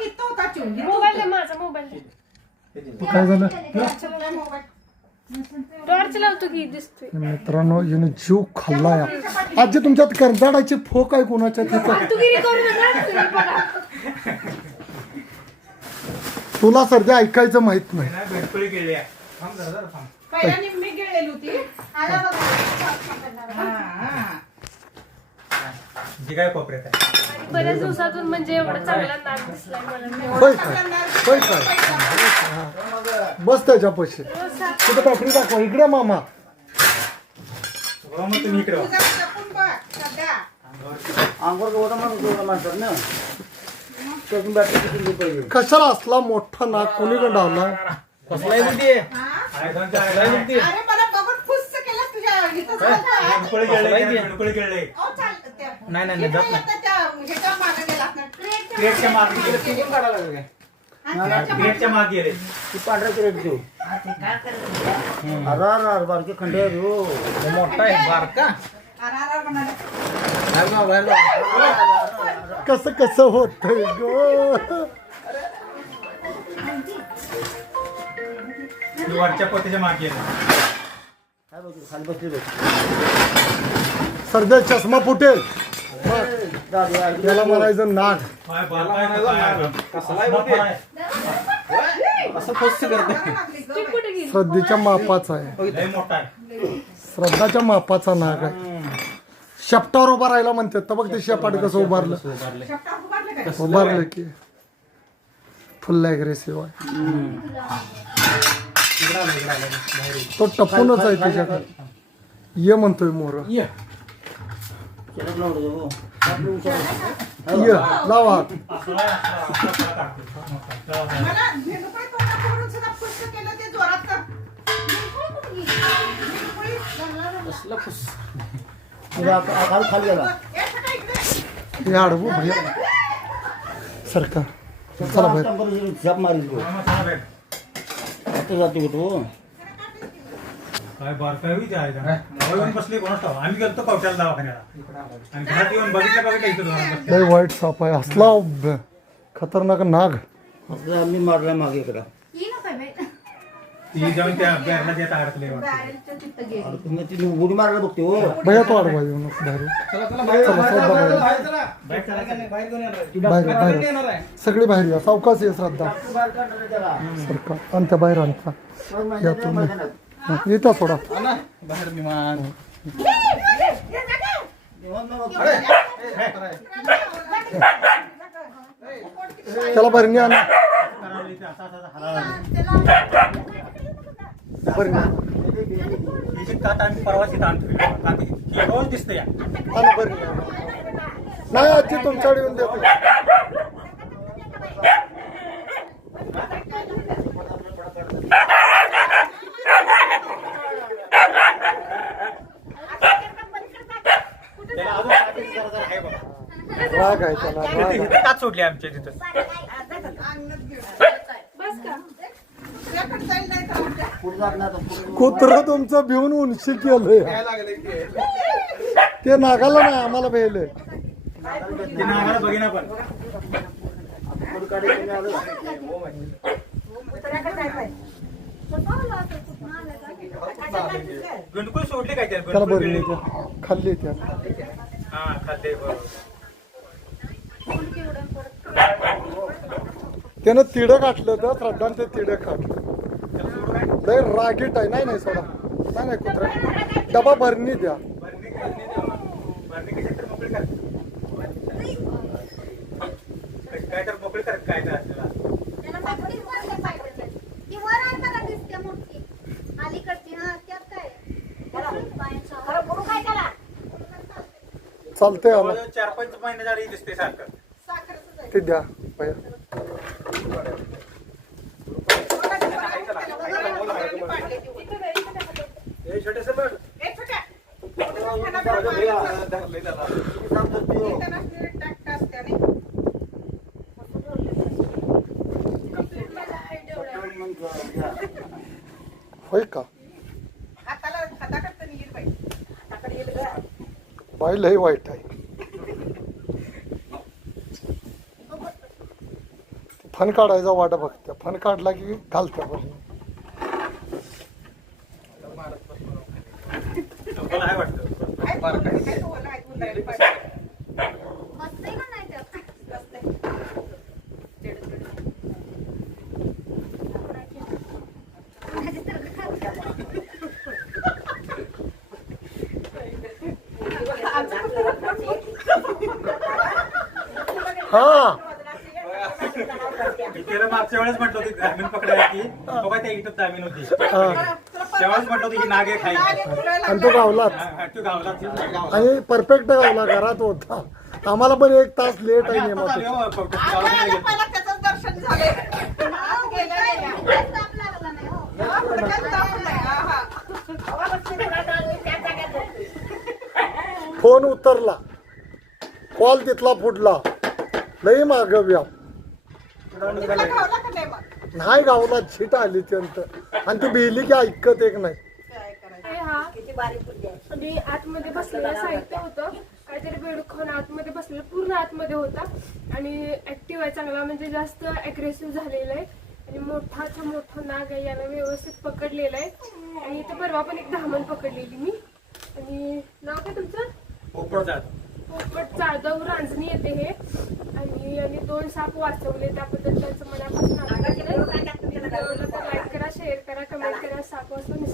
इथं होता चिव मोबाईल माझा मोबाईल दे काय झालं? टॉर्च लावतो की दिसतोय. मित्रांनो हिने जीव खाल्ला या आजी तुमच्यात कर्जाडाची फोक आहे कोणाच्या तिथं? फालतूगिरी करू नका तुम्ही बघा. तुला सध्या ऐकायचं माहीत नाही. नाही, भेटकुळी गेली आहे. थांब जरा, जरा थांब. पहिला निम्मी गेलेली होती. हा, हा. जी काय कोपऱ्यात आहे. बऱ्याच दिवसातून म्हणजे एवढा चांगला नाच दिसलाय मला मी. होय काय होय काय हा. बस त्याच्या पैसे तिथं पापडी दाखवा इकडे मामा मग तुम्ही इकडे वा. तुझं अंगावर गवता ना त्यातून बॅटरी किती रुपये पाहिजे कशाला असला मोठा नाक कोणीकडे डावला कसलाय म्हणते हा? आहे दोन चार आहे. अरे मला बघून खुश केलं तुझ्या इथं जाऊ का? भेटकुळी गेली, भेटकुळी गेली. अहो, चाल, त्या- नाही, नाही, जात नाही. येतं त्या ह्याच्या मागं गेला असणार. क्रिएटच्या मागे गेले. ती पांढरा किरेट देऊ अरे अरे अरे बारके खंडे आहे हो मोठा आहे बारका. कसं कसं होत वरच्या पोतीच्या मागे गेले. काय बघ, खाली बसली. सध्या चष्मा फुटेल. त्याला म्हणायचं नाग. श्रद्धेच्या मापाचा आहे. श्रद्धाच्या मापाचा नाग आहे. शेपटावर उभा राहिला म्हणते तर बघ ते शेपाट कसं उभारलं? उभारलं की. फुल अग्रेसिव्ह आहे. तो टपूनच आहे त्याच्याकडे. ये म्हणतोय मोर. ये लावा खाली गेला. हे आडवू भैया सरकार चला टेम्परेचर झप मारील तो. जाते का तो काय. नावं येऊन बसले कोणास ठाऊक. आम्ही कवट्याला दवाखान्याला. आणि घरात येऊन बघितलं बघितलं इथं बसले. लय वाईट साप आहे. असला ब- खतरनाक नाग. आम्ही मारला मागे इकडं. ती जाऊन त्या बॅरला देत अडकले वाटतं. बॅरेलच्या तिथं गेली. अरे तुम्ही ती उडी मारायला बघते हो. भैया तो आडवा येऊ नको बाहेर. बाहेर बाहेर. सगळी बाहेर या. सावकाश ये श्रद्धा. सरकार. आणि त्या बाहेर आणता. या तुम्ही. येता थोडा. बाहेर त्याला ही जी कात आम्ही परवाच इथं आणतो कात ही रोज दिसते या. आणा. नाही आजी तुमच्याकडे येऊन देतो त्याला अजून कातीचं जरा- जरा आहे बघा. राग आहे त्याला राग सोडली आमच्या तिथं. बस का कुत्र तुमचं भिवून उंशी केलंय. ते नागाला नाही आम्हाला भेले ते बघिना पण. सोडली काय त्याला त्याला. खाल्ली हा खाल्ले बरोबर. त्यानं तिडं गाठलं तर श्रद्धान ते तिडं काय लय रागीट आहे. नाही नाही सोडा. नाही नाही कुत्रा. डबा भरणी द्या. काय तर मोकळी कर काय तर चालतंय चार पाच महिने झाले दिसते सारखं. ते द्या. भैया हे होय का? हाताला तर बाई लय वाईट आहे. फन काढायचा वाटा बघत्या फन काढला की घालत्या बरं मला आहे वाटतं काय बोलणं, काय बोलणं ऐकून राहिलं पाहिजे. बसते. हा मी त्याला मागच्या वेळेस म्हटलं होती ग्रामीण पकडायची तो काय त्या इटत जामीन होती. त्यावेळेस म्हटलं होतं की नाग फिरायला आणि तो गावला आणि परफेक्ट गावला घरात होता. आम्हाला पण एक तास लेट आहे नेमाचं हो, दर्शन. फोन उतरला. कॉल तिथला फुटला. लई माग व्याप तिला गावला का नाही गावला झीट आली त्यंत आणि ती बिहली की ऐकत एक नाही. काय करायचं? हे हा आणि आतमध्ये बसलेलं साहित्य होतं. काहीतरी बेडखोन आतमध्ये बसलेलं पूर्ण आतमध्ये होता. आणि ऍक्टिव्ह आहे चांगला म्हणजे जास्त अग्रेसिव्ह झालेला आहे. आणि मोठाच्या मोठा नाग आहे याला व्यवस्थित पकडलेलं आहे. आणि इथं परवा पण एक धामण पकडलेली मी. आणि नाव काय तुमचं? पोपट जाधव रांजणी येते हे. आणि यांनी दोन साप वाचवले त्याबद्दल त्यांचं मनापासून लाईक करा शेअर करा कमेंट करा. साप वाचून